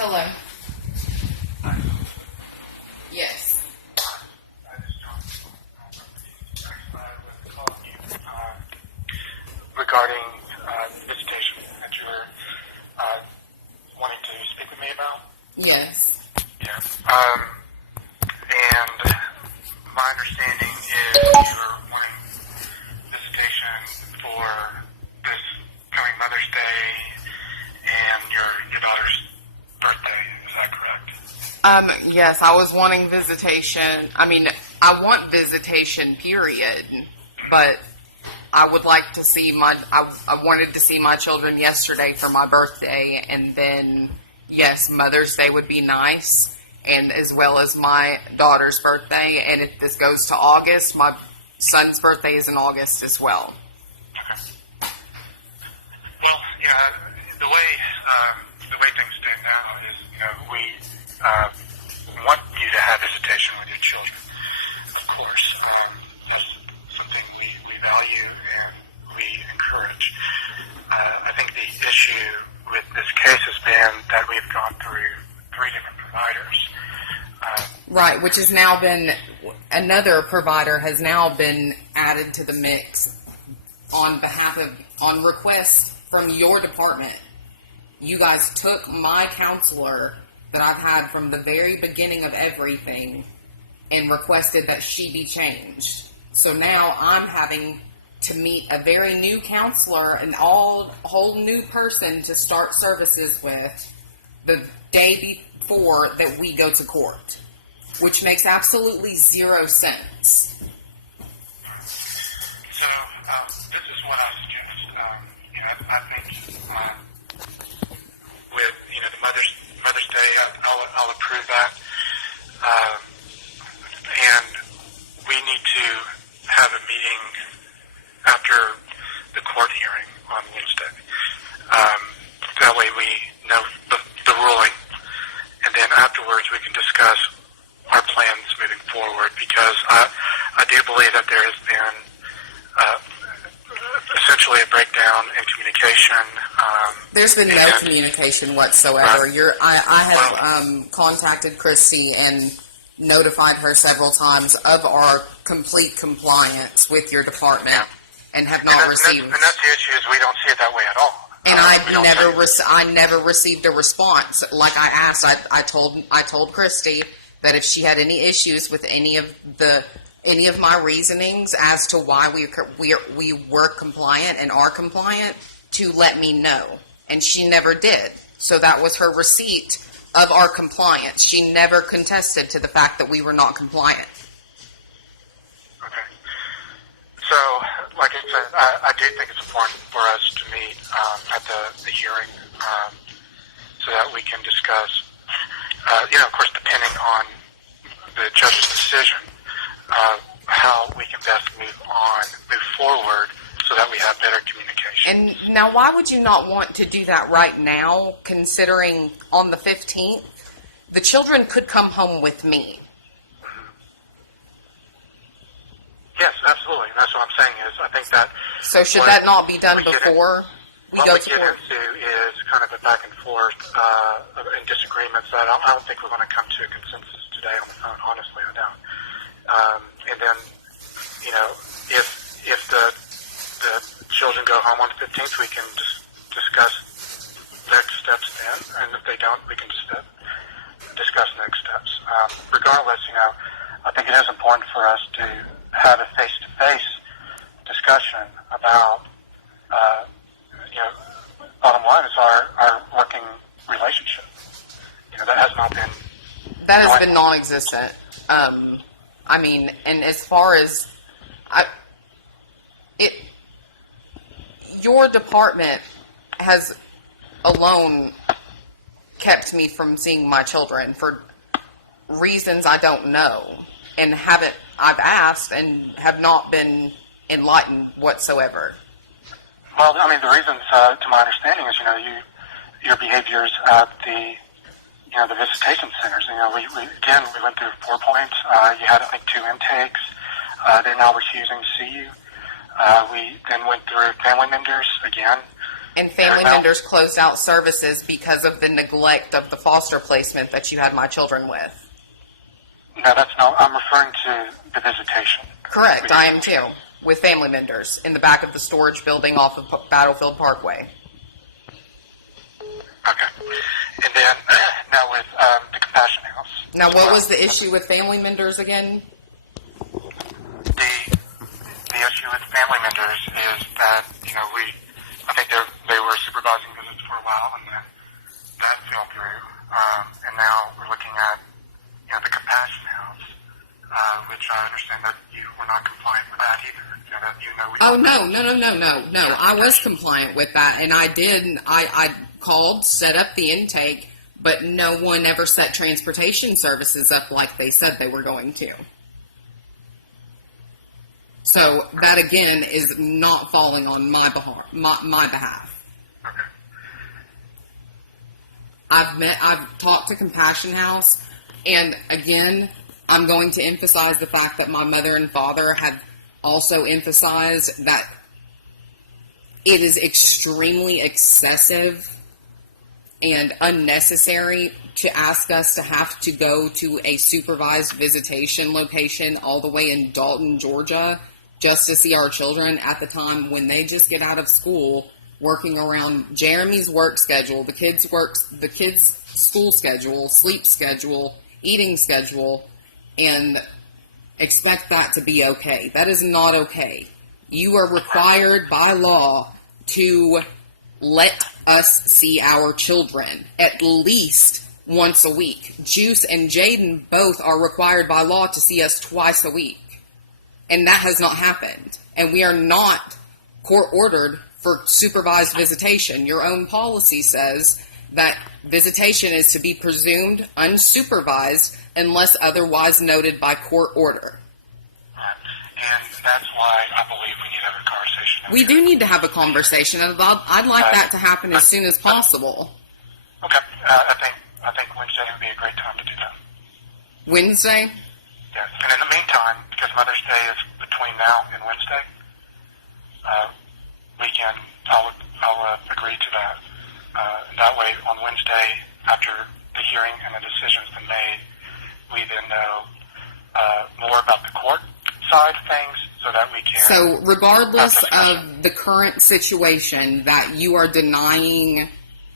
Hello. Yes. Regarding visitation that you're wanting to speak with me about? Yes. Yeah. And my understanding is you're wanting visitation for this coming Mother's Day and your daughter's birthday. Is that correct? Yes, I was wanting visitation. I mean, I want visitation, period. But I would like to see I wanted to see my children yesterday for my birthday, and then, yes, Mother's Day would be nice, and as well as my daughter's birthday. And if this goes to August, my son's birthday is in August as well. Okay. Well, yeah, the way things stand now is, we want you to have visitation with your children, of course. That's something we value and we encourage. I think the issue with this case has been that we've gone through 3 different providers. Right, which has now been, another provider has now been added to the mix on request from your department. You guys took my counselor that I've had from the very beginning of everything and requested that she be changed. So now I'm having to meet a very new counselor, a whole new person to start services with the day before that we go to court, which makes absolutely zero sense. So this is what I suggest. I think with the Mother's Day, I'll approve that, and we need to have a meeting after the court hearing on Wednesday. That way we know the ruling, and then afterwards we can discuss our plans moving forward, because I do believe that there has been essentially a breakdown in communication. There's been no communication whatsoever. I have contacted Christy and notified her several times of our complete compliance with your department, and have not received. And that's the issue, is we don't see it that way at all. And I never received a response. Like I asked, I told Christy that if she had any issues with any of my reasonings as to why we were compliant and are compliant, to let me know, and she never did. So that was her receipt of our compliance. She never contested to the fact that we were not compliant. Okay. So, like I said, I do think it's important for us to meet at the hearing, so that we can discuss, of course, depending on the judge's decision, how we can best move forward, so that we have better communication. And now, why would you not want to do that right now, considering on the 15th, the children could come home with me? Yes, absolutely. That's what I'm saying is, I think that... So should that not be done before we go to court? What we get into is kind of a back and forth and disagreements that I don't think we're going to come to a consensus today on the phone. Honestly, I don't. And then, if the children go home on the 15th, we can just discuss next steps then, and if they don't, we can just discuss next steps. Regardless, I think it is important for us to have a face-to-face discussion about, bottom line is our working relationship. That has not been... That has been non-existent. And as far as... your department has alone kept me from seeing my children for reasons I don't know, and I've asked and have not been enlightened whatsoever. Well, the reasons, to my understanding, is, your behaviors at the visitation centers. We went through 4 points. You had, I think, 2 intakes. They're now refusing to see you. We then went through family members again. And family members closed out services because of the neglect of the foster placement that you had my children with. No, that's not. I'm referring to the visitation. Correct, I am too. With family members in the back of the storage building off of Battlefield Parkway. Okay. And then now with the Compassion House. Now, what was the issue with family members again? The issue with family members is that, I think they were supervising visits for a while, and then that fell through. And now we're looking at, the Compassion House, which I understand that you were not compliant with that either. No. I was compliant with that, and I called, set up the intake, but no one ever set transportation services up like they said they were going to. So that again is not falling on my behalf. Okay. I've talked to Compassion House, and again, I'm going to emphasize the fact that my mother and father have also emphasized that it is extremely excessive and unnecessary to ask us to have to go to a supervised visitation location all the way in Dalton, Georgia, just to see our children at the time when they just get out of school, working around Jeremy's work schedule, the kids' school schedule, sleep schedule, eating schedule, and expect that to be okay. That is not okay. You are required by law to let us see our children at least once a week. Juice and Jaden both are required by law to see us twice a week. And that has not happened. And we are not court ordered for supervised visitation. Your own policy says that visitation is to be presumed unsupervised unless otherwise noted by court order. And that's why I believe we need to have a conversation. We do need to have a conversation, and I'd like that to happen as soon as possible. Okay. I think Wednesday would be a great time to do that. Wednesday? Yes. And in the meantime, because Mother's Day is between now and Wednesday, I'll agree to that. That way, on Wednesday, after the hearing and the decision's been made, we then know more about the court side of things so that we can... So regardless of the current situation that you are denying,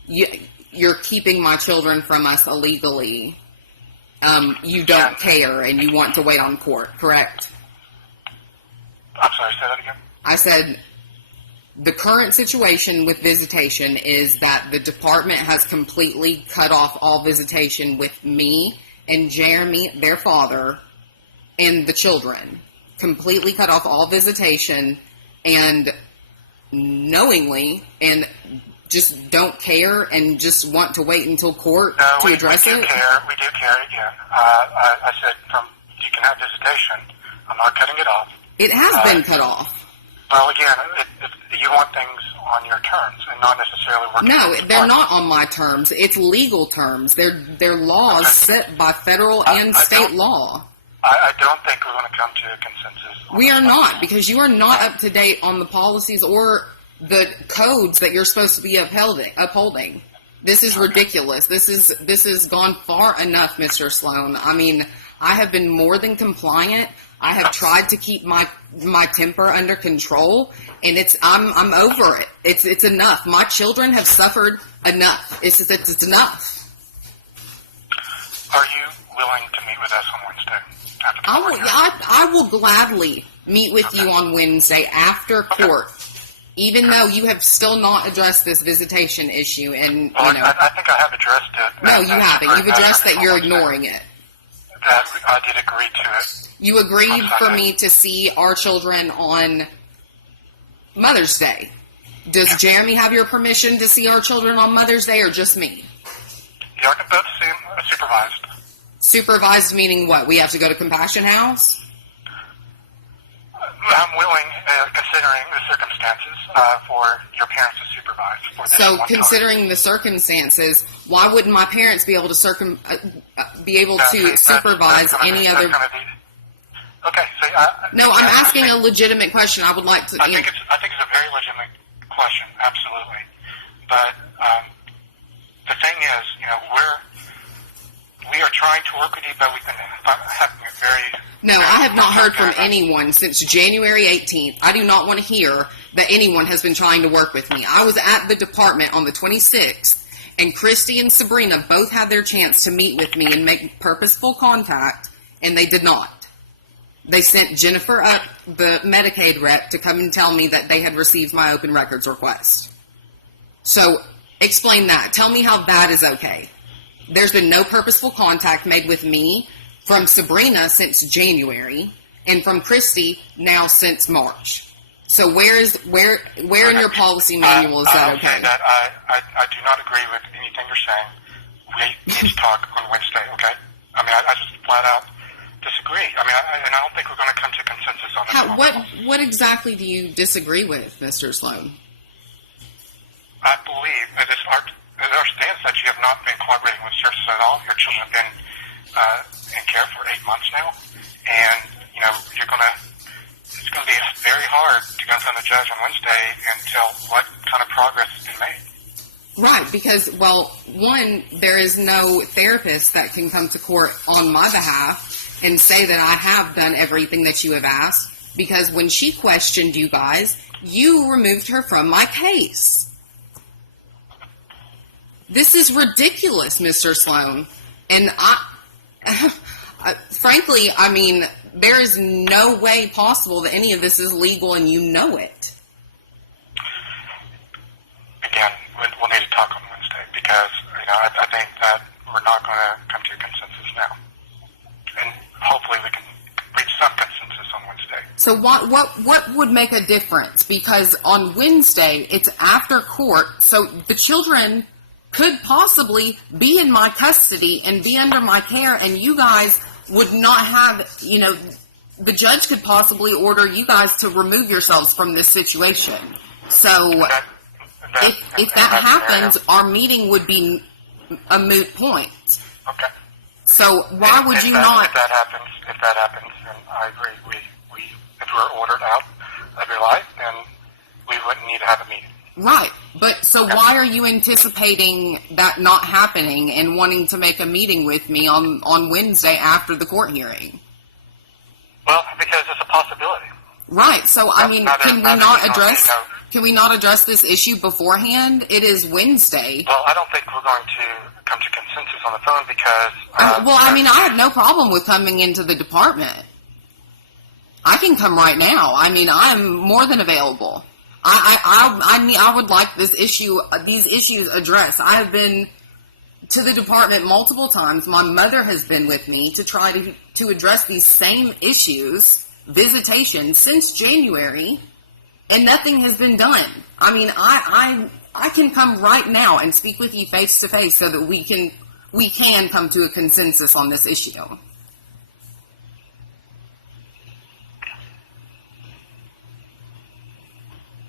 you're keeping my children from us illegally, you don't care and you want to wait on court, correct? I'm sorry, say that again? I said the current situation with visitation is that the department has completely cut off all visitation with me and Jeremy, their father, and the children. Completely cut off all visitation and knowingly and just don't care and just want to wait until court to address it? We do care again. I said you can have visitation. I'm not cutting it off. It has been cut off. Well, again, you want things on your terms and not necessarily working. No, they're not on my terms. It's legal terms. They're laws set by federal and state law. I don't think we're going to come to a consensus. We are not, because you are not up to date on the policies or the codes that you're supposed to be upholding. This is ridiculous. This has gone far enough, Mr. Sloan. I mean, I have been more than compliant. I have tried to keep my temper under control, and I'm over it. It's enough. My children have suffered enough. It's enough. Are you willing to meet with us on Wednesday? I will gladly meet with you on Wednesday after court, even though you have still not addressed this visitation issue. And I think I have addressed it. No, you haven't. You've addressed that you're ignoring it. That I did agree to it. You agreed for me to see our children on Mother's Day. Does Jeremy have your permission to see our children on Mother's Day, or just me? You can both see them supervised. Supervised meaning what? We have to go to Compassion House? I'm willing, considering the circumstances, for your parents to supervise. So, considering the circumstances, why wouldn't my parents be able to supervise any other? Okay. So, no, I'm asking a legitimate question. I would like to. I think it's a very legitimate question. Absolutely. But the thing is, we are trying to work with you, but we've been having a very... No, I have not heard from anyone since January 18th. I do not want to hear that anyone has been trying to work with me. I was at the department on the 26th, and Christy and Sabrina both had their chance to meet with me and make purposeful contact, and they did not. They sent Jennifer up, the Medicaid rep, to come and tell me that they had received my open records request. So, explain that. Tell me how that is okay. There's been no purposeful contact made with me from Sabrina since January, and from Christy now since March. So where in your policy manual is that okay? That I do not agree with anything you're saying. We need to talk on Wednesday, okay? I mean, I just flat out disagree. I mean, and I don't think we're going to come to consensus on this. What exactly do you disagree with, Mr. Sloan? I believe that it's our stance that you have not been cooperating with services at all. Your children have been in care for 8 months now, and it's going to be very hard to go in front of the judge on Wednesday and tell what kind of progress has been made. Right, because, well, one, there is no therapist that can come to court on my behalf and say that I have done everything that you have asked, because when she questioned you guys, you removed her from my case. This is ridiculous, Mr. Sloan. And frankly, I mean, there is no way possible that any of this is legal, and you know it. Again, we'll need to talk on Wednesday, because I think that we're not going to come to a consensus now. And hopefully we can reach some consensus on Wednesday. So what would make a difference? Because on Wednesday, it's after court, so the children could possibly be in my custody and be under my care, and you guys would not have, the judge could possibly order you guys to remove yourselves from this situation. So if that happens, our meeting would be a moot point. Okay. So why would you not? If that happens, then I agree. If we're ordered out of your life, then we wouldn't need to have a meeting. Right, but so why are you anticipating that not happening and wanting to make a meeting with me on Wednesday after the court hearing? Well, because it's a possibility. Right, so I mean, can we not address this issue beforehand? It is Wednesday. Well, I don't think we're going to come to consensus on the phone because... well, I mean, I have no problem with coming into the department. I can come right now. I mean, I'm more than available. I would like these issues addressed. I have been to the department multiple times. My mother has been with me to try to address these same issues, visitation, since January, and nothing has been done. I mean, I can come right now and speak with you face to face so that we can come to a consensus on this issue.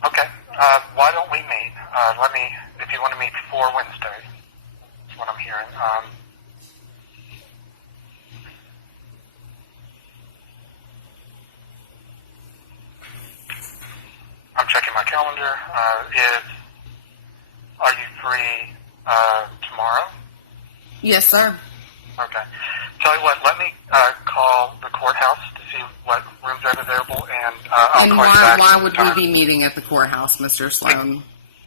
Okay. Why don't we meet? If you want to meet before Wednesday, that's what I'm hearing. I'm checking my calendar. Are you free tomorrow? Yes, sir. Okay. Tell you what, let me call the courthouse to see what rooms are available, and I'll call you back. Why would we be meeting at the courthouse, Mr. Sloan?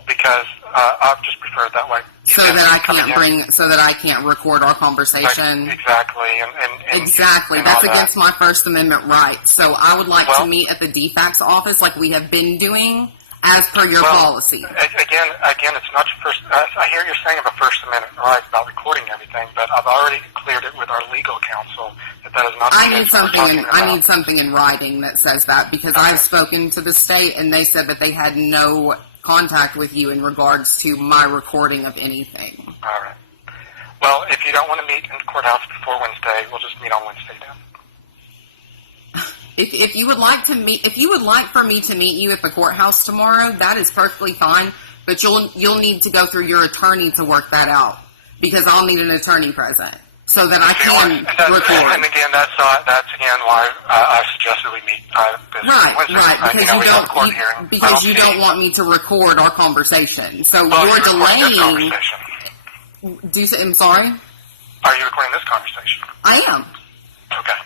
Because I've just preferred that way. So that I can't record our conversation. Exactly, and exactly. That's against my First Amendment rights. So I would like to meet at the DFCS office, like we have been doing, as per your policy. Again, it's not your first. I hear you're saying of a First Amendment right about recording everything, but I've already cleared it with our legal counsel that is not. I need something in writing that says that, because I've spoken to the state and they said that they had no contact with you in regards to my recording of anything. All right. Well, if you don't want to meet in the courthouse before Wednesday, we'll just meet on Wednesday then. If you would like for me to meet you at the courthouse tomorrow, that is perfectly fine. But you'll need to go through your attorney to work that out, because I'll need an attorney present. so that I can record. And again, that's again why I suggested we meet this Right, because you don't want me to record our conversation. So you're delaying. I'm sorry? Are you recording this conversation? I am. Okay.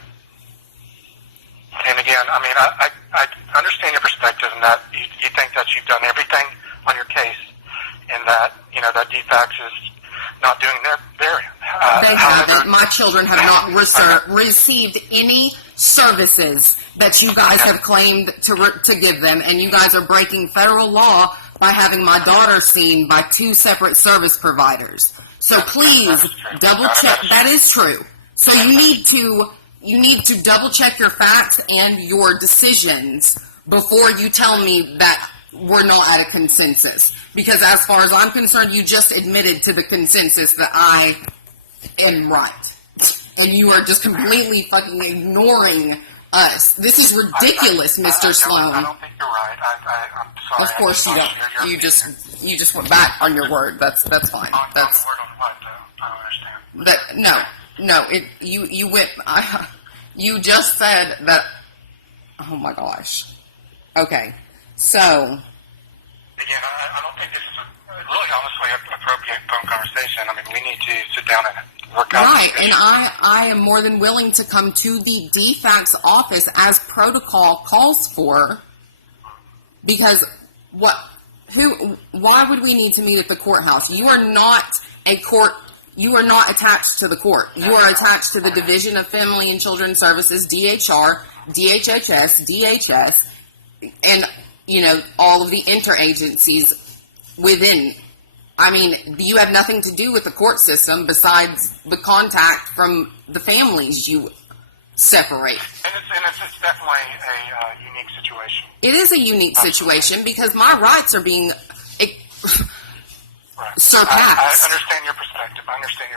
And again, I mean, I understand your perspective and that you think that you've done everything on your case and that, that DFCS is not doing their end. They haven't. My children have not received any services that you guys have claimed to give them, and you guys are breaking federal law by having my daughter seen by 2 separate service providers. So please double check. That is true. So you need to double check your facts and your decisions before you tell me that we're not at a consensus. Because as far as I'm concerned, you just admitted to the consensus that I am right. And you are just completely fucking ignoring us. This is ridiculous, Mr. Sloan. I don't think you're right. I'm sorry. Of course you don't. You just went back on your word. That's fine. That's word on what, though? I don't understand. You went. You just said that. Oh my gosh. Okay. So. Again, I don't think this is really honestly an appropriate phone conversation. I mean, we need to sit down and work out. Right, and I am more than willing to come to the DFCS office as protocol calls for. Because why would we need to meet at the courthouse? You are not a court. You are not attached to the court. You are attached to the Division of Family and Children Services, DHR, DHHS, DHS, and all of the interagencies within. I mean, you have nothing to do with the court system besides the contact from the families you separate. And it's definitely a unique situation. It is a unique situation because my rights are being surpassed. I understand your perspective.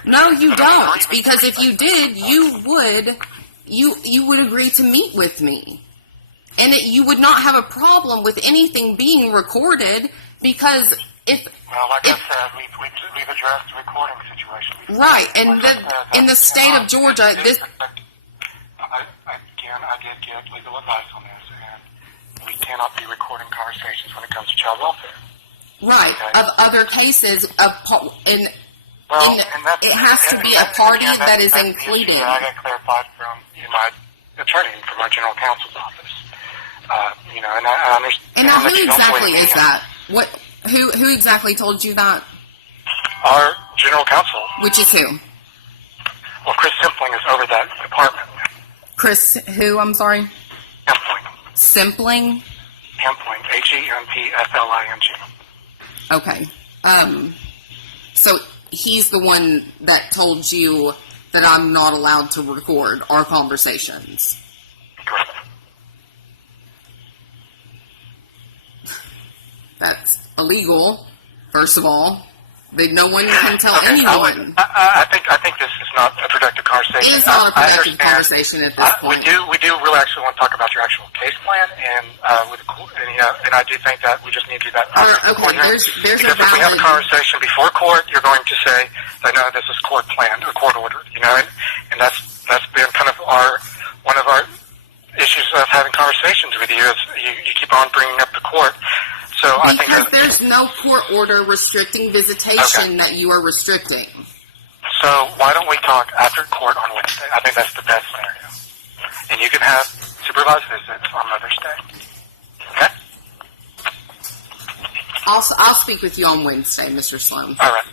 No, you don't. Because if you did, you would agree to meet with me. And you would not have a problem with anything being recorded because I said, we've addressed the recording situation before. Right, and in the state of Georgia, this. I did get legal advice on this, and we cannot be recording conversations when it comes to child welfare. Right, okay. Of other cases, it has to be a party that is included. I got clarified from my attorney from our general counsel's office. And I understand. And now, who exactly is that? Who exactly told you that? Our general counsel. Which is who? Well, Chris Simpling is over that department. Chris, who? I'm sorry. Simpling. Simpling. Hempling. HEMPLING. Okay. So he's the one that told you that I'm not allowed to record our conversations. Correct. That's illegal, first of all. No one can tell anyone. I think this is not a productive conversation. It is not a productive conversation at this point. We do really actually want to talk about your actual case plan, and I do think that we just need to do that. Because if we have a conversation before court, you're going to say that no, this is court planned or court ordered, and that's been kind of one of our issues of having conversations with you is you keep on bringing up the court. So because there's no court order restricting visitation that you are restricting. So why don't we talk after court on Wednesday? I think that's the best scenario. And you can have supervised visits on Mother's Day. Okay? I'll speak with you on Wednesday, Mr. Sloan. All right.